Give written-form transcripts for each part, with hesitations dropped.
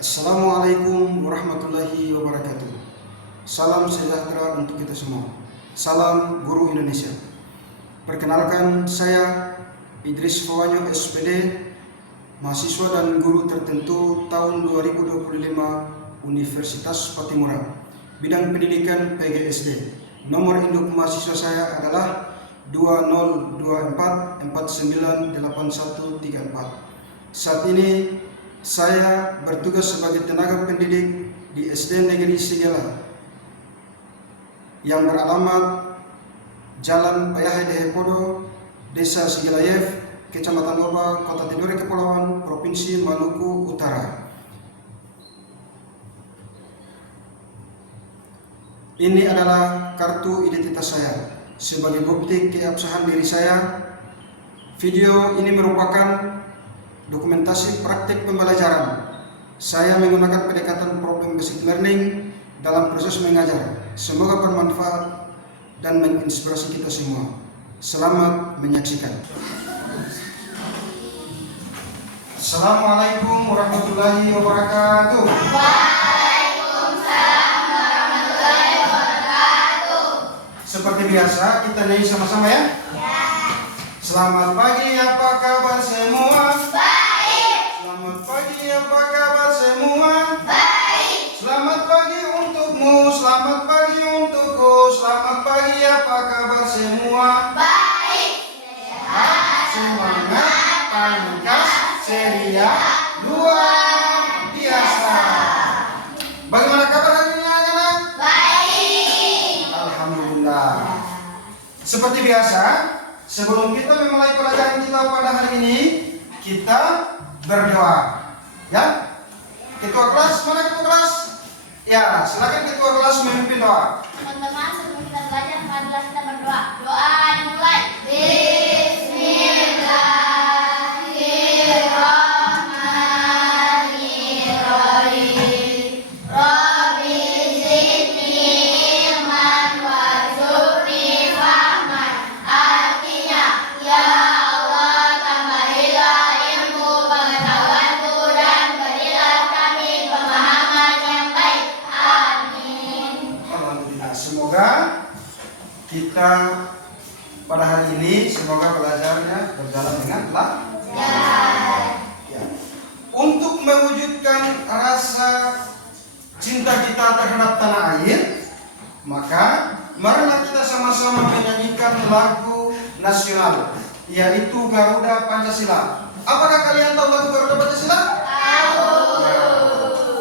Assalamualaikum warahmatullahi wabarakatuh. Salam sejahtera untuk kita semua. Salam Guru Indonesia. Perkenalkan, saya Idris Fawanyo SPD, mahasiswa dan guru tertentu tahun 2025 Universitas Patimura, bidang pendidikan PGSD. Nomor induk mahasiswa saya adalah 2024498134. Saat ini saya bertugas sebagai tenaga pendidik di SD Negeri Sigela yang beralamat Jalan Payahai Dehepodo, Desa Sigelayev, Kecamatan Loba, Kota Tidore Kepulauan, Provinsi Maluku Utara. Ini adalah kartu identitas saya sebagai bukti keabsahan diri saya. Video ini merupakan dokumentasi praktik pembelajaran. Saya menggunakan pendekatan problem basic learning dalam proses mengajar. Semoga bermanfaat dan menginspirasi kita semua. Selamat menyaksikan. Assalamualaikum warahmatullahi wabarakatuh. Waalaikumsalam warahmatullahi wabarakatuh. Seperti biasa, kita nyanyi sama-sama ya. Selamat pagi, apa kabar semua? Selamat pagi, apa kabar semua? Baik. Selamat pagi untukmu, selamat pagi untukku. Selamat pagi, apa kabar semua? Baik. Semangat, pangkas, ceria, luar biasa. Bagaimana kabar hari ini anak-anak? Baik. Alhamdulillah. Seperti biasa, sebelum kita memulai pelajaran kita pada hari ini, kita berdoa. Ya? Ketua kelas, mana ketua kelas? Ya, silakan ketua kelas memimpin doa. Teman-teman, sebelum kita belajar, marilah kita berdoa. Doa dimulai. Bismillahirrahmanirrahim. Rabbi zidni ilman warzuqni fahman. Artinya, ya Allah, tambahilah ilmu pengetahuanku dan berilah kami pemahaman yang baik. Amin. Alhamdulillah. Semoga kita pada hari ini semoga belajarnya berjalan dengan lancar. Ya. Untuk mewujudkan rasa cinta kita terhadap tanah air, maka marilah kita sama-sama menyanyikan lagu nasional, yaitu Garuda Pancasila. Apakah kalian tahu lagu Garuda Pancasila? Tahu.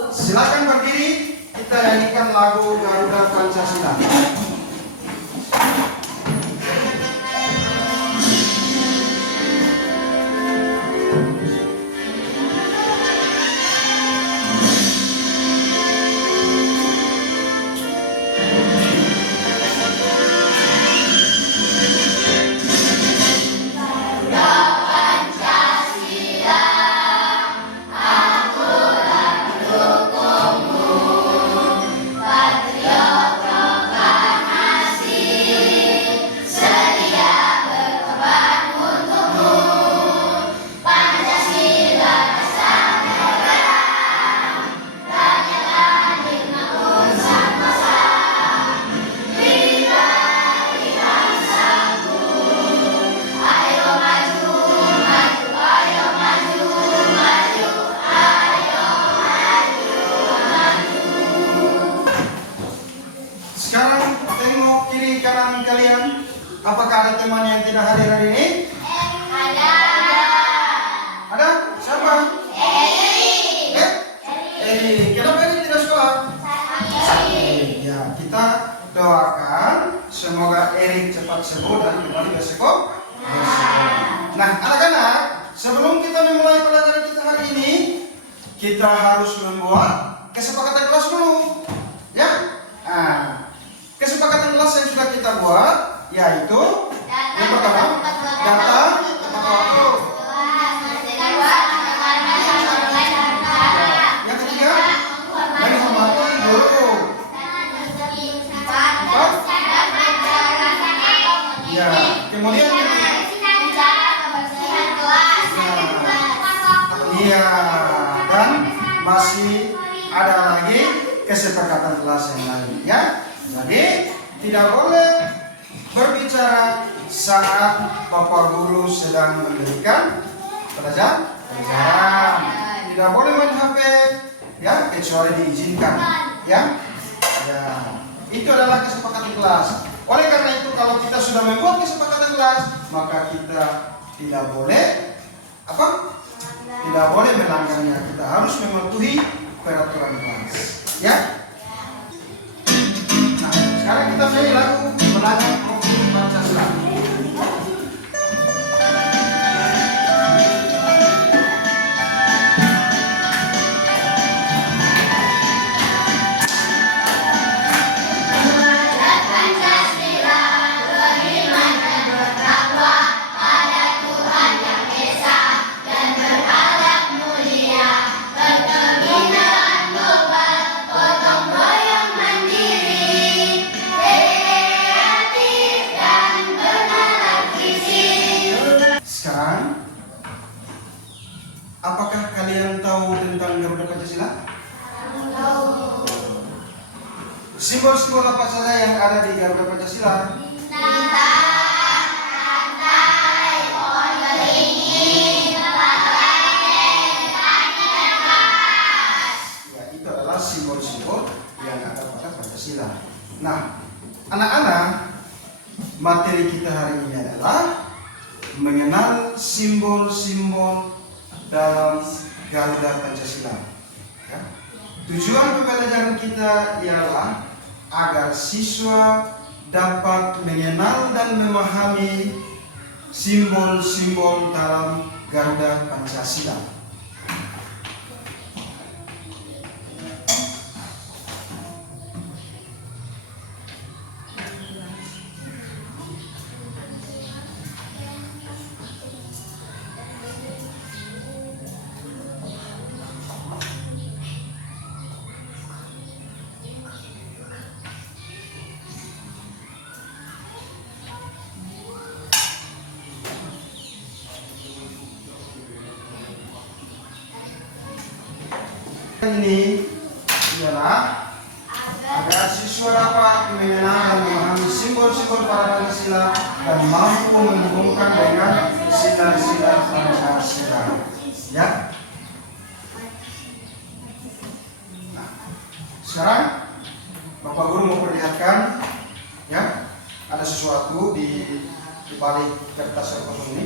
Silakan berdiri, kita nyanyikan lagu Garuda Pancasila. Sekarang tengok kiri kanan kalian. Apakah ada teman yang tidak hadir hari ini? Ada. Ada? Siapa? Eri. Eri. Kenapa Eri tidak sekolah? Ya, kita doakan semoga Eri cepat sembuh dan kembali ke sekolah. Nah, anak-anak, sebelum kita memulai pelajaran kita hari ini, kita harus membuat kesepakatan kelas dulu. Ya? Nah, kesepakatan kelas yang sudah kita buat yaitu yang pertama, data tepat waktu. Yang ketiga, menghormati guru. Ya, kemudian iya, dan masih ada lagi kesepakatan kelas yang lain ya. Jadi tidak boleh berbicara saat Bapak Guru sedang memberikan pelajaran. Tidak boleh main HP ya, kecuali diizinkan ya. Ya, itu adalah kesepakatan kelas. Oleh karena itu kalau kita sudah membuat kesepakatan kelas, maka kita tidak boleh apa? Tidak boleh melanggarnya. Kita harus mematuhi peraturan kelas ya. Nah, sekarang kita nyanyi lagu belajar Profil Pancasila. Apakah kalian tahu tentang Garuda Pancasila? Tahu. Simbol-simbol apa saja yang ada di Garuda Pancasila? Bintang, rantai, pohon beringin, benteng, kaki kertas. Ya, itu adalah simbol-simbol yang ada pada Pancasila. Nah, anak-anak, materi kita hari ini adalah mengenal simbol-simbol dalam Garuda Pancasila ya. Tujuan pembelajaran kita ialah agar siswa dapat mengenal dan memahami simbol-simbol dalam Garuda Pancasila. Ini ialah agar siswa dapat mengenal dan memahami simbol-simbol pada Pancasila dan mampu menghubungkan dengan sila-sila Pancasila. Ya. Nah, sekarang Bapak Guru mau perlihatkan, ya, ada sesuatu di balik kertas yang kosong ini.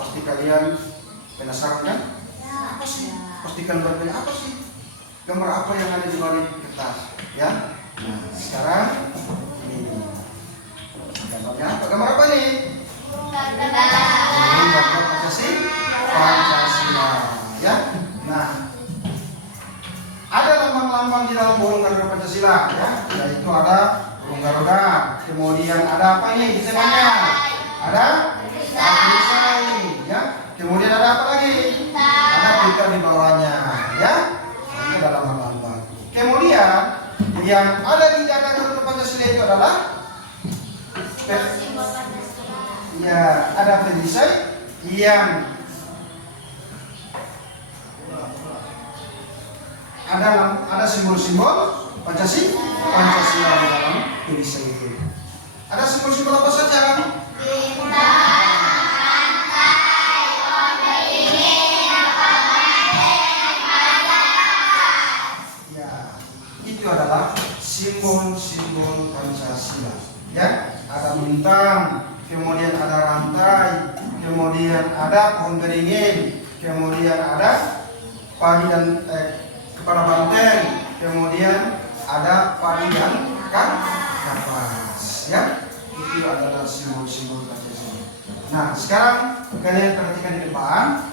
Pasti kalian penasaran kan? Apa sih? Pastikan bertanya apa sih? Gambar apa yang ada di balik kertas, ya? Nah, sekarang ini gambarnya apa? Gambar apa nih? Gambar Pancasila, ya. Nah, ada lambang-lambang di dalam burung Garuda Pancasila, ya. Yaitu ada burung Garuda, kemudian ada apa ini di tengahnya? Ada perisai, ya. Kemudian ada apa lagi? Ada pita di bawahnya, ya. Dalam lambang. Kemudian yang ada di dada Garuda Pancasila itu adalah ya, ada perisai yang ada simbol-simbol Pancasila di dalam perisai itu. Ada simbol-simbol apa saja? Itu adalah simbol-simbol Pancasila. Ya, ada bintang, kemudian ada rantai, kemudian ada pohon beringin, kemudian ada padi dan kepala banteng, kemudian ada padi dan kapas. Ya, itu adalah simbol-simbol Pancasila. Nah, sekarang kalian perhatikan di depan.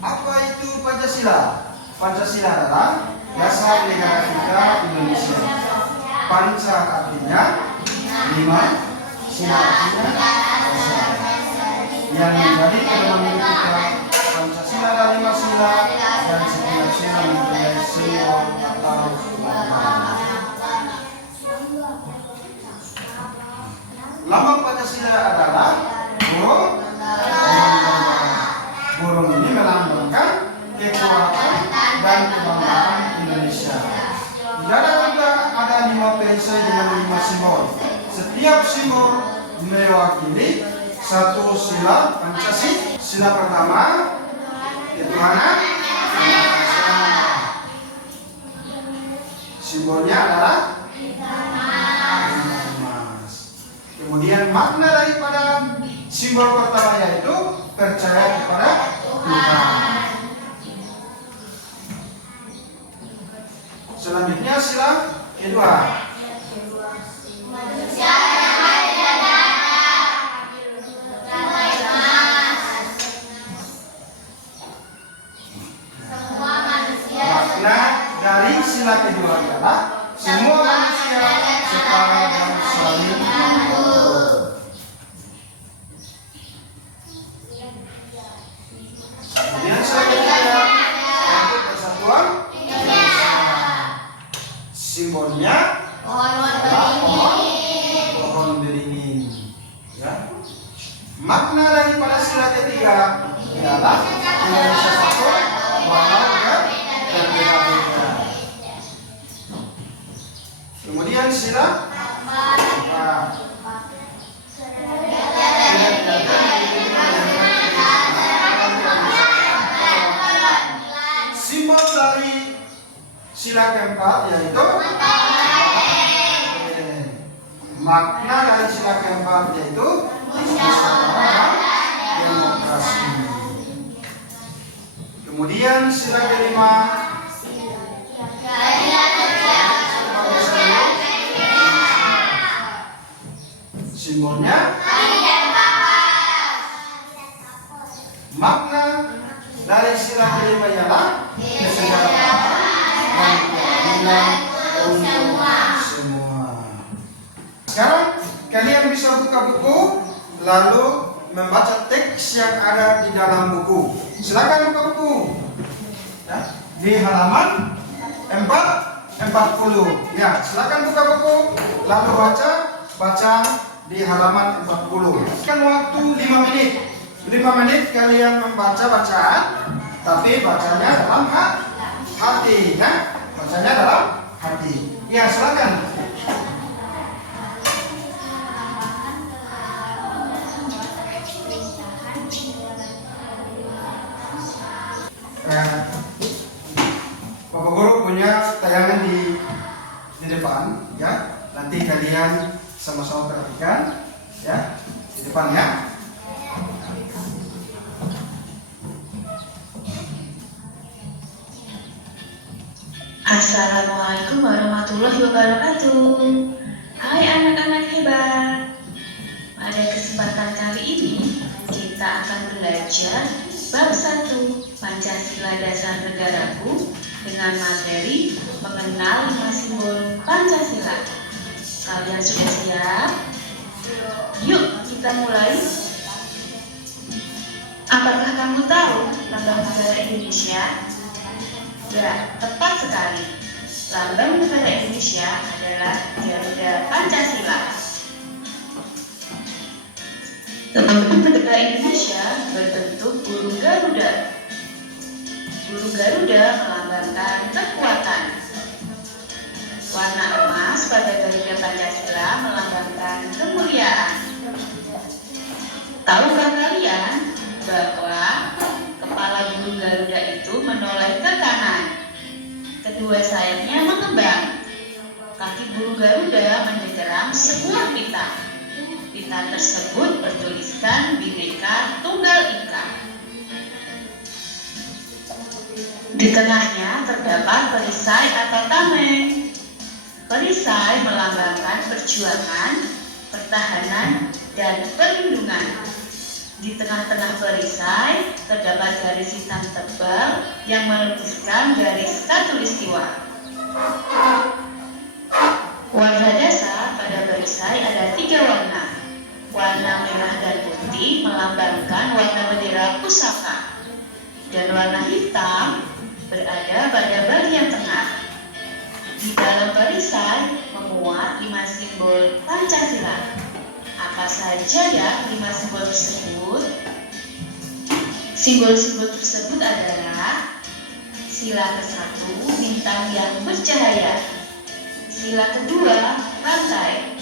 Apa itu Pancasila? Pancasila adalah dasar negara kita Indonesia. Panca artinya lima, sila artinya dasar. Yang menjadi pedoman kita Pancasila ada 5 sila dan setiap sila mempunyai simbol atau lambang. Lambang Pancasila adalah burung. Burung ini melambangkan kekuatan dan kebanggaan diisi dengan 5 simbol. Setiap simbol mewakili satu sila Pancasila. Sila pertama, ketuhanan. Simbolnya adalah emas. Kemudian makna daripada simbol pertama yaitu percaya kepada Tuhan. Selanjutnya sila kedua. Makna dari sila kedua adalah semua manusia setara dan saling membantu. Kemudian sila ketiga untuk persatuan. Simbolnya pohon beringin. Ya. Makna daripada sila ketiga adalah Indonesia satu, walau berbeda-beda. Kemudian sila keempat. Simbol dari sila keempat yaitu makna dari sila keempat yaitu demokrasi. Kemudian sila kelima simbolnya makna dari sila kelima ialah kesejahteraan dan keadilan untuk semua. Sekarang kalian bisa buka buku lalu membaca teks yang ada di dalam buku. Silakan buka buku. Ya, di halaman 440. Ya, silakan buka buku lalu baca di halaman 40. Kan waktu 5 menit. 5 menit kalian membaca bacaan, tapi bacanya dalam hati, ya. Bacanya dalam hati. Ya, silakan. Bapak Guru punya tayangan di depan, ya. Nanti kalian sama-sama perhatikan, ya, di depan, ya. Assalamualaikum warahmatullahi wabarakatuh. Hai anak-anak hebat. Pada kesempatan kali ini kita akan belajar bab 1 Pancasila Dasar Negaraku dengan materi mengenal 5 simbol Pancasila. Kalian sudah siap? Yuk kita mulai. Apakah kamu tahu lambang negara Indonesia? Ya, tepat sekali. Lambang negara Indonesia adalah Garuda Pancasila. Lambang negara Indonesia berbentuk burung Garuda. Burung Garuda melambangkan kekuatan. Warna emas pada Garuda Pancasila melambangkan kemuliaan. Tahukah kalian bahwa kepala burung Garuda itu menoleh ke kanan? Kedua sayapnya mengembang. Kaki burung Garuda menyeberang sebuah pita. Pita tersebut bertuliskan Bhinneka Tunggal Ika. Di tengahnya terdapat perisai atau tameng. Perisai melambangkan perjuangan, pertahanan, dan perlindungan. Di tengah-tengah perisai terdapat garis hitam tebal yang melukiskan garis khatulistiwa. Warna dasar pada perisai ada 3 warna. Warna merah dan putih melambangkan warna bendera pusaka, dan warna hitam berada pada bagian tengah. Di dalam perisai memuat 5 simbol Pancasila. Apa saja ya 5 simbol tersebut? Simbol-simbol tersebut adalah sila ke-1 bintang yang bercahaya, Sila kedua, rantai.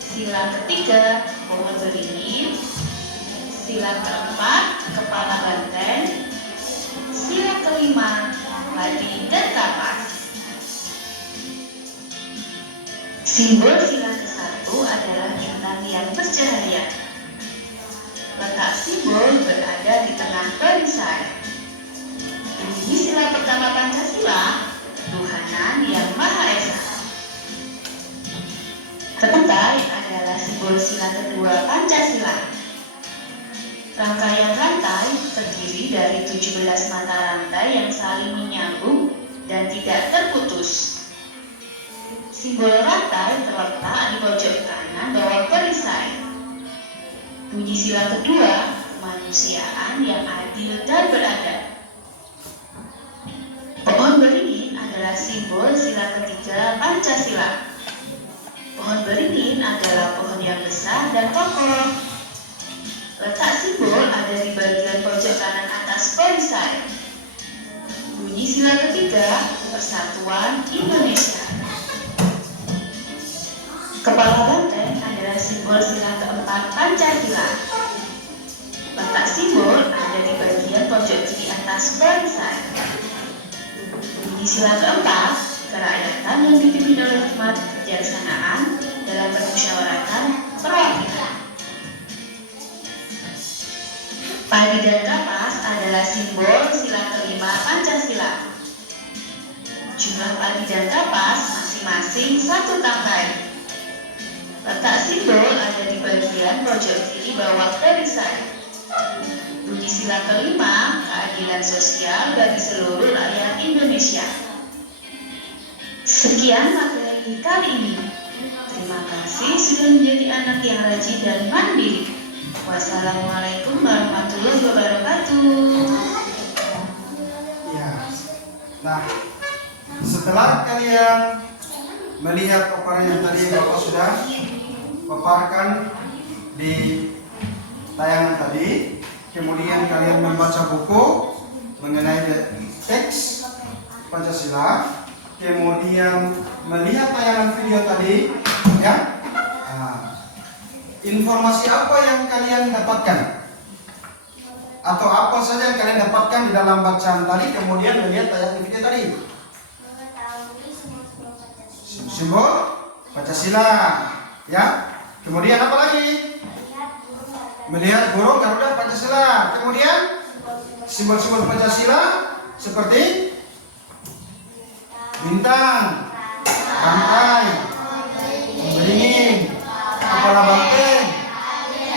Sila ketiga, pohon beringin. Sila keempat, kepala banteng. Sila kelima, padi dan kapas. Simbol sila ke-1 adalah bintang yang bercahaya. Letak simbol berada di tengah perisai. Bunyi sila pertama Pancasila, Tuhanan Yang Maha Esa. Rantai adalah simbol sila kedua Pancasila. Rangkaian rantai terdiri dari 17 mata rantai yang saling menyambung dan tidak terputus. Simbol rantai terletak di pojok kanan bawah perisai. Bunyi sila kedua, kemanusiaan yang adil dan beradab. Pohon beringin adalah simbol sila ketiga Pancasila. Pohon beringin adalah pohon yang besar dan kokoh. Letak simbol ada di bagian pojok kanan atas perisai. Bunyi sila ketiga, Persatuan Indonesia. Kepala banteng adalah simbol sila keempat Pancasila. Letak simbol ada di bagian pojok kiri atas perisai. Bunyi sila keempat, kerakyatan yang dipimpin oleh hikmat kebijaksanaan dalam permusyawaratan perwakilan. Padi dan kapas adalah simbol sila kelima Pancasila. Jumlah padi dan kapas masing-masing 1 tangkai. Letak simbol ada di bagian pojok kiri bawah perisai. Bunyi sila kelima, keadilan sosial bagi seluruh rakyat Indonesia. Sekian materi kali ini. Terima kasih sudah menjadi anak yang rajin dan mandiri. Wassalamualaikum warahmatullahi wabarakatuh. Ya. Nah, setelah kalian melihat paparan yang tadi Bapak sudah paparkan di tayangan tadi, kemudian kalian membaca buku mengenai teks Pancasila, kemudian melihat tayangan video tadi, ya. Informasi apa yang kalian dapatkan? Atau apa saja yang kalian dapatkan di dalam bacaan tadi, kemudian melihat tayangan video tadi? Simbol Pancasila, ya. Kemudian apa lagi? Melihat burung Garuda Pancasila. Kemudian simbol-simbol Pancasila seperti bintang, rantai, beringin, kepala banteng,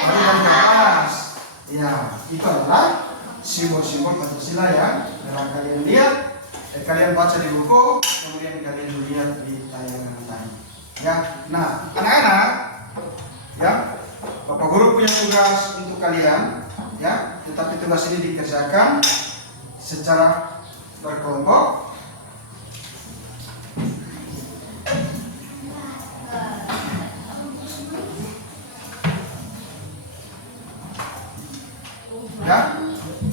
baru dan kapas. Ya, itu adalah simbol-simbol Pancasila yang dalam kalian lihat, kalian baca di buku, kemudian kalian lihat di tayangan tadi. Ya, nah anak-anak, ya, Bapak Guru punya tugas untuk kalian, ya, tetapi tugas ini dikerjakan secara berkelompok. Ya,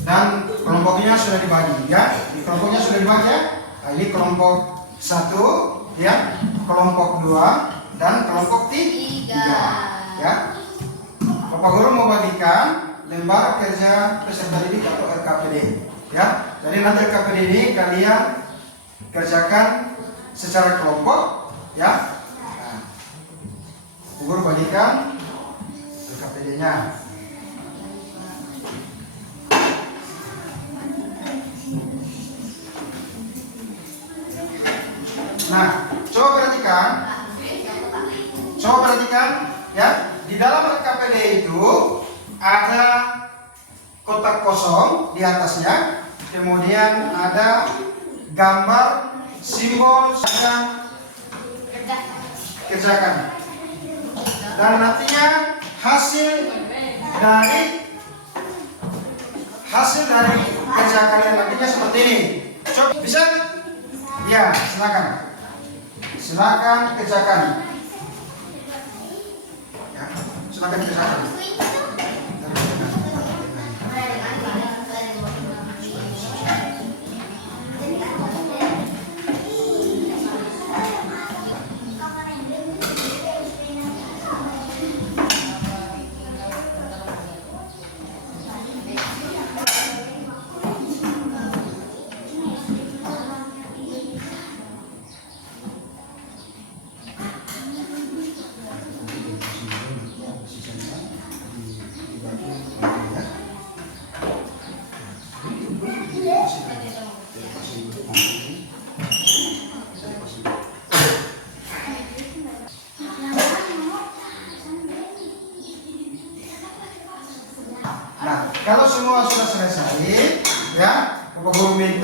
dan kelompoknya sudah dibagi, ya. Di kelompoknya sudah dibagi, ya. Nah, ini kelompok 1, ya, kelompok 2, dan kelompok 3, ya. Bapak Guru mau bagikan lembar kerja peserta didik atau RKPD, ya. Jadi nanti RKPD ini kalian kerjakan secara kelompok, ya. Nah, Bapak Guru bagikan RKPD-nya. Nah, coba perhatikan, ya. Di dalam RKPD itu ada kotak kosong di atasnya, kemudian ada gambar simbol sedang kerjakan, dan nantinya hasil dari kerja kalian nantinya seperti ini. Coba bisa? Ya, silakan kerjakan. Ya, silakan kerjakan.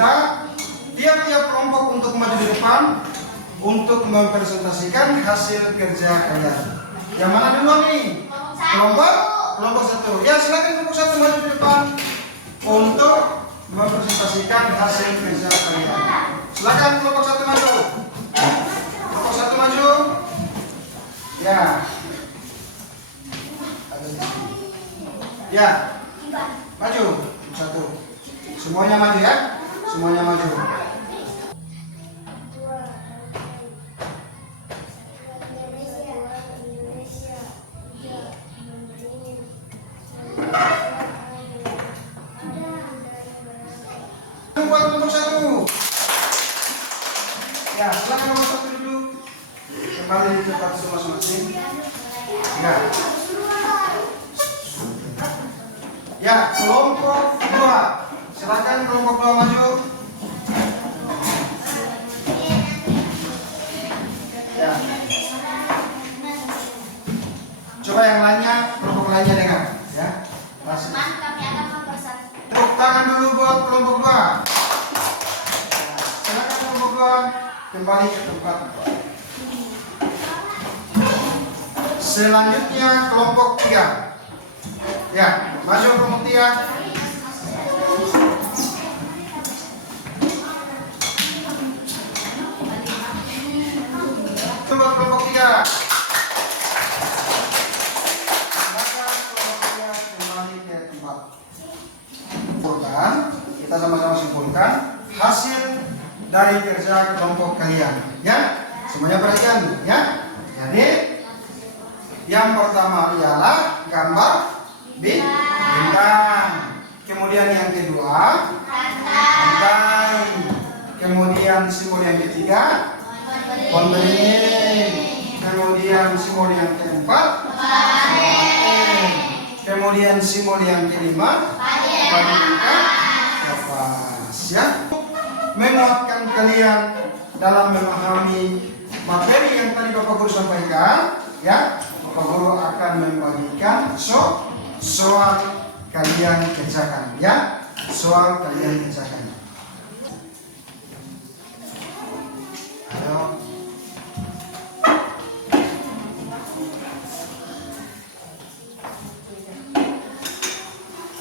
Minta tiap-tiap kelompok untuk maju di depan untuk mempresentasikan hasil kerja kalian. Yang mana duluan nih? Kelompok satu. Ya, silakan kelompok satu maju di depan untuk mempresentasikan hasil kerja kalian. Silakan kelompok satu maju. Kelompok satu maju. Ya. Ya. Maju. Satu. Semuanya maju ya. Semuanya maju. Buat kelompok satu. Ya, silakan kelompok satu dulu. Kembali di tempat masing-masing. Ya. Ya, kelompok dua. Silakan kelompok dua maju. Ya. Coba yang lainnya, kelompok lainnya dengar. Ya. Teman, kami akan mempersatukan. Tepuk tangan dulu buat kelompok dua. Silakan kelompok dua kembali ke tempat. Selanjutnya kelompok tiga. Ya, maju kelompok tiga. Coba kelompok tiga. Silakan kelompok tiga kembali ke tempat. Kita sama-sama simpulkan hasil dari kerja kelompok kalian, ya. Semuanya perhatian, ya. Jadi yang pertama ialah gambar bintang. Kemudian yang kedua rantai. Kemudian simbol yang ketiga pohon beringin. Kemudian simbol yang keempat paten. Kemudian simbol yang kelima kapas, ya. Menguatkan kalian dalam memahami materi yang tadi Bapak Guru sampaikan, ya. Bapak Guru akan membagikan soal kalian kerjakan, ya. Soal kalian kerjakan. Ayo.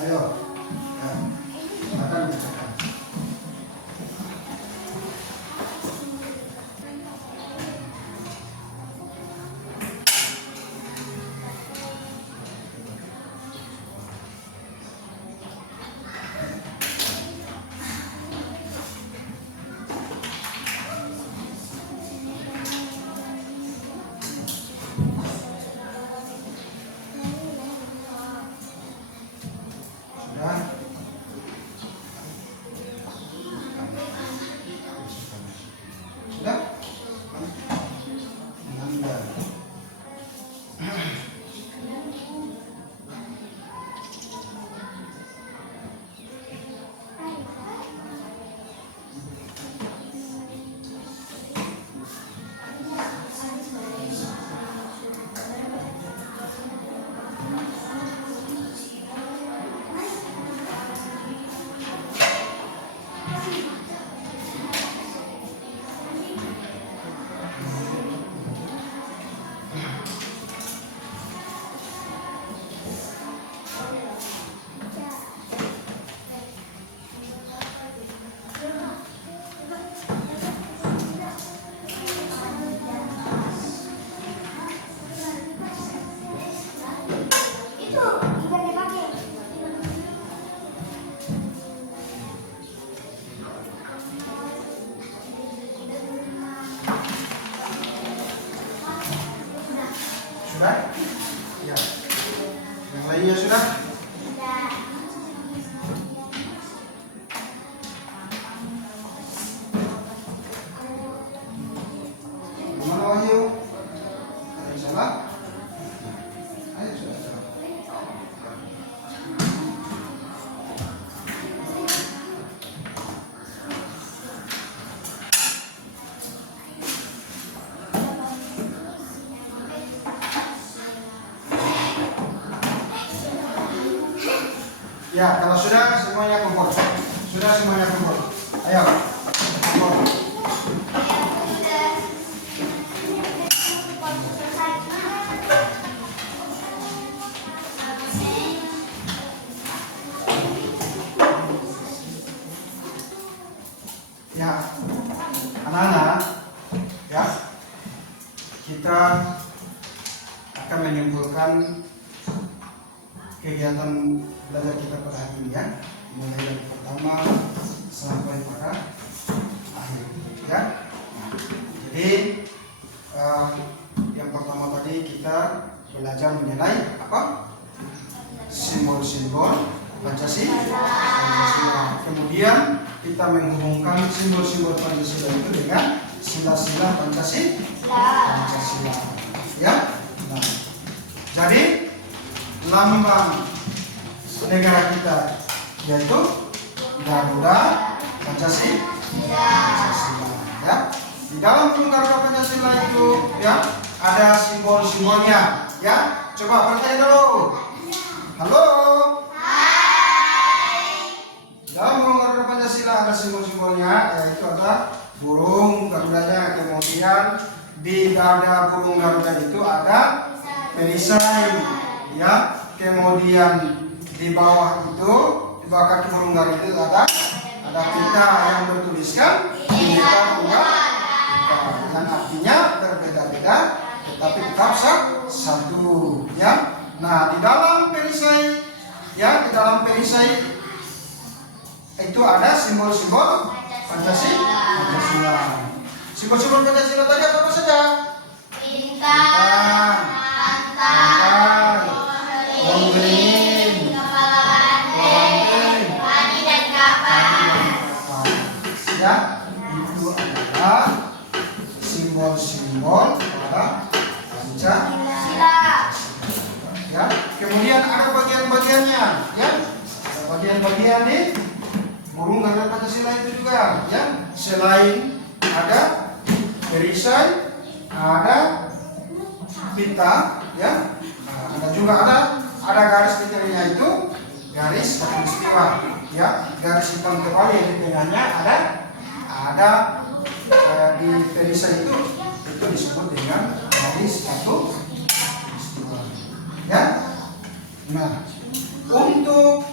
Ayo. Ya. Silakan kerjakan. Sudah? Sudah? Sudah? Ya. Yang lainnya sudah? Gimana Wahyu? Ada yang salah? Ayo sudah. Ya, kalau sudah semuanya kumpul. Sudah semuanya kumpul. Ayo. Ayo. Simbol. Ya, anak-anak, ya, kita akan menyimpulkan kegiatan belajar kita pada hari ini ya, mulai dari pertama sampai pada akhir, ya. Nah, jadi yang pertama tadi kita belajar mengenai apa? Simbol-simbol Pancasila. Kemudian kita menghubungkan simbol-simbol Pancasila itu dengan sila-sila Pancasila. Ya. Nah, jadi lambang negara kita yaitu Garuda Pancasila. Ya. Di dalam burung Garuda Pancasila itu ya ada simbol-simbolnya. Ya. Coba bertanya dulu. Halo. Dalam burung Garuda Pancasila ada simbol-simbolnya, yaitu ada burung Garudanya, kemudian di dada burung Garuda itu ada perisai, ya, kemudian di bawah itu, di bawah kaki burung Garuda itu ada pita yang bertuliskan Bhinneka Tunggal Ika, yang artinya berbeda-beda, tetapi tetap satu, ya. Nah, di dalam perisai, ya, di dalam perisai itu ada simbol-simbol Pancasila. Simbol-simbol Pancasila tadi apa saja? Bintang, mantan, Bonggring, kepala banteng, padi dan kapan. ya, itu adalah simbol-simbol pada Pancasila. Ya, kemudian ada bagian-bagiannya, ya, ada bagian-bagian di burung Garuda Pancasila itu juga, ya. Selain ada perisai, ada pita, ya. Nah, ada juga ada garis di tengahnya itu garis khatulistiwa, ya. Garis hitam tebal yang di tengahnya ada di perisai itu disebut dengan garis khatulistiwa, ya. Nah, untuk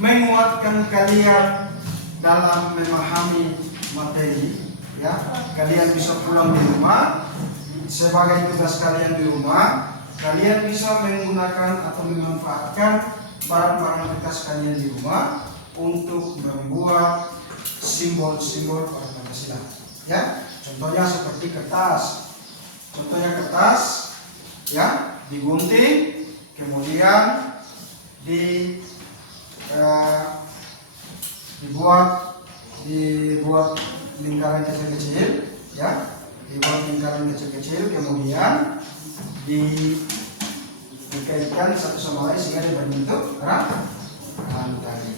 menguatkan kalian dalam memahami materi, ya, kalian bisa pulang di rumah sebagai tugas kalian di rumah. Kalian bisa menggunakan atau memanfaatkan barang-barang bekas kalian di rumah untuk membuat simbol-simbol pada Pancasila, ya. Contohnya seperti kertas. Ya, digunting, kemudian dibuat lingkaran kecil-kecil, ya, kemudian dikaitkan satu sama lain sehingga dibentuk rantai,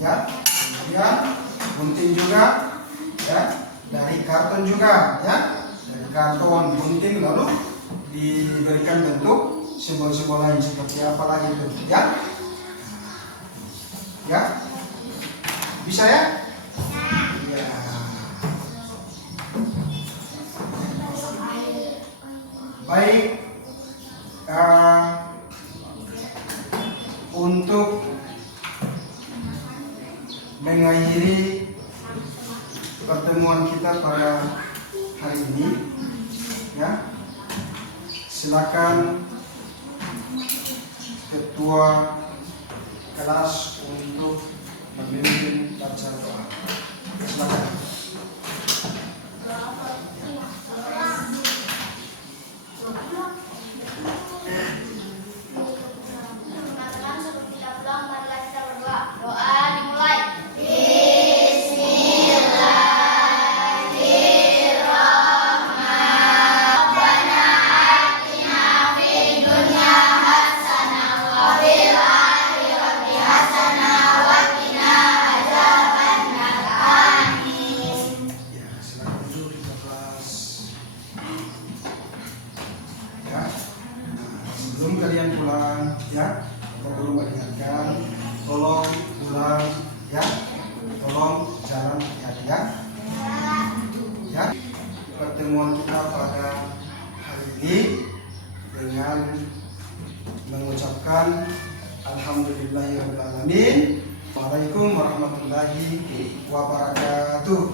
ya. Kemudian gunting juga, ya, dari karton juga, ya, dari karton gunting lalu diberikan bentuk simbol-simbol lain seperti apa lagi itu, ya. Ya, bisa ya? Ya. Baik, untuk mengakhiri pertemuan kita pada hari ini, ya, silakan ketua kelas untuk memimpin baca doa. Silakan. Teman-teman, sebelum kita pulang, marilah kita berdoa. Doa dimulai. pertemuan kita pada hari ini dengan mengucapkan Alhamdulillahirrahmanirrahim. Waalaikumsalam warahmatullahi wabarakatuh.